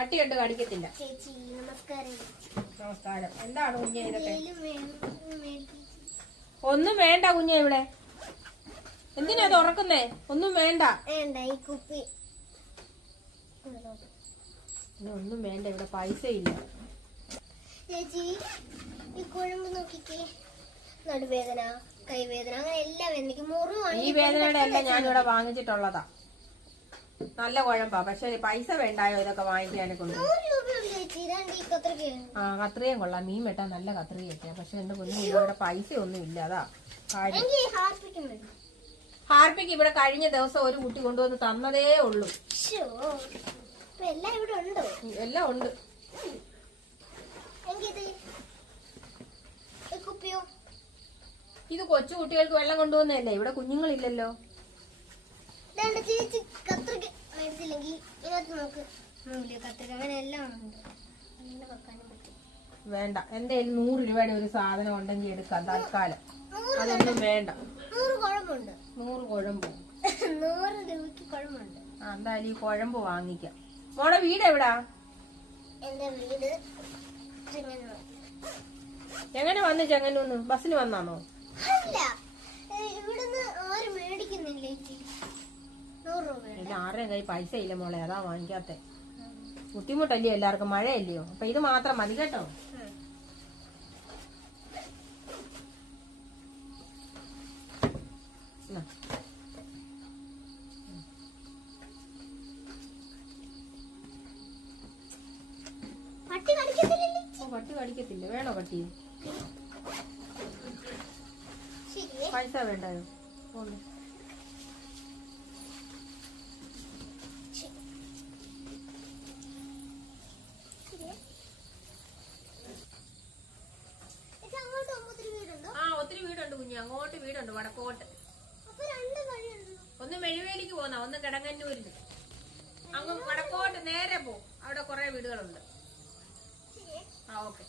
പട്ടി കണ്ട് കടിക്കത്തില്ല. ചേച്ചി നമസ്കാരം. നമസ്കാരം. എന്താണ് കുഞ്ഞെ ഇതൊക്കെ? വേണം. ഒന്നും വേണ്ട കുഞ്ഞെ. ഇവിടെ എന്തിനാ തുറക്കുന്നേ? ഒന്നും വേണ്ട. ഈ കുപ്പി ഒന്നും വേണ്ട. ഇവിടെ പൈസ ഇല്ല. ചേച്ചി ഈ കുഴമ്പ് നോക്കിക്കേ. നടുവേദന, കൈവേദന, അങ്ങനെ എല്ലാ വേദനയ്ക്കും മുറിവാണ്. ഈ വേദനയുടെ എല്ലാം ഞാനിവിടെ വാങ്ങിച്ചിട്ടുള്ളതാ. നല്ല കുഴമ്പാ. പക്ഷെ പൈസ വേണ്ടായോ ഇതൊക്കെ വാങ്ങിക്കാനെ കൊണ്ട്? ആ കത്രിയും കൊള്ളാം. മീൻ വെട്ടാൻ നല്ല കത്രിയൊക്കെയാ. പക്ഷെ എന്റെ കുഞ്ഞിന് ഇവിടെ പൈസ ഒന്നും ഇല്ല. അതാ കാര്യം. ഹാർപ്പിക്ക് ഇവിടെ കഴിഞ്ഞ ദിവസം ഒരു കുട്ടി കൊണ്ടുവന്ന് തന്നതേ ഉള്ളൂ. എല്ലാം ഉണ്ട്. ഇത് കൊച്ചു കുട്ടികൾക്ക് വെള്ളം കൊണ്ടുവന്നതല്ലേ. ഇവിടെ കുഞ്ഞുങ്ങളില്ലല്ലോ. വേണ്ട. എന്റെ 100 രൂപയുടെ ഒരു സാധനം ഉണ്ടെങ്കിൽ എടുക്കാം തൽക്കാലം. അതൊന്നും വേണ്ട. 100 കുഴമ്പ്. 100 രൂപയ്ക്ക് കുഴമ്പുണ്ട്. എന്തായാലും ഈ കുഴമ്പ് വാങ്ങിക്കാം. മോടെ വീട് എവിടാ? എന്റെ വീട് എങ്ങനെ വന്നു ചെങ്ങന്നൂന്ന്? ബസ്സിന് വന്നാണോ? അല്ല, ഇവിടുന്ന് ആരും മേടിക്കുന്നില്ലേ? 100 രൂപ. ആരുടെയും കൈ പൈസ ഇല്ല മോളെ. അതാ വാങ്ങിക്കാത്തെ. ബുദ്ധിമുട്ടല്ലയോ എല്ലാവർക്കും. മഴയല്ലയോ. അപ്പൊ ഇത് മാത്രം മതി കേട്ടോ. പട്ടി കടിക്കത്തില്ല. വേണോ പട്ടി? പൈസ വേണ്ടായോ? ഒത്തിരി വീടുണ്ട് കുഞ്ഞി. അങ്ങോട്ട് വീടുണ്ട് വടക്കോട്ട്. ഒന്ന് മെഴുവേലിക്ക് പോന്നാ, ഒന്ന് കിടങ്ങന്നൂരിന്. അങ്ങ് വടക്കോട്ട് നേരെ പോ. അവിടെ കുറെ വീടുകളുണ്ട്. ഓക്കെ.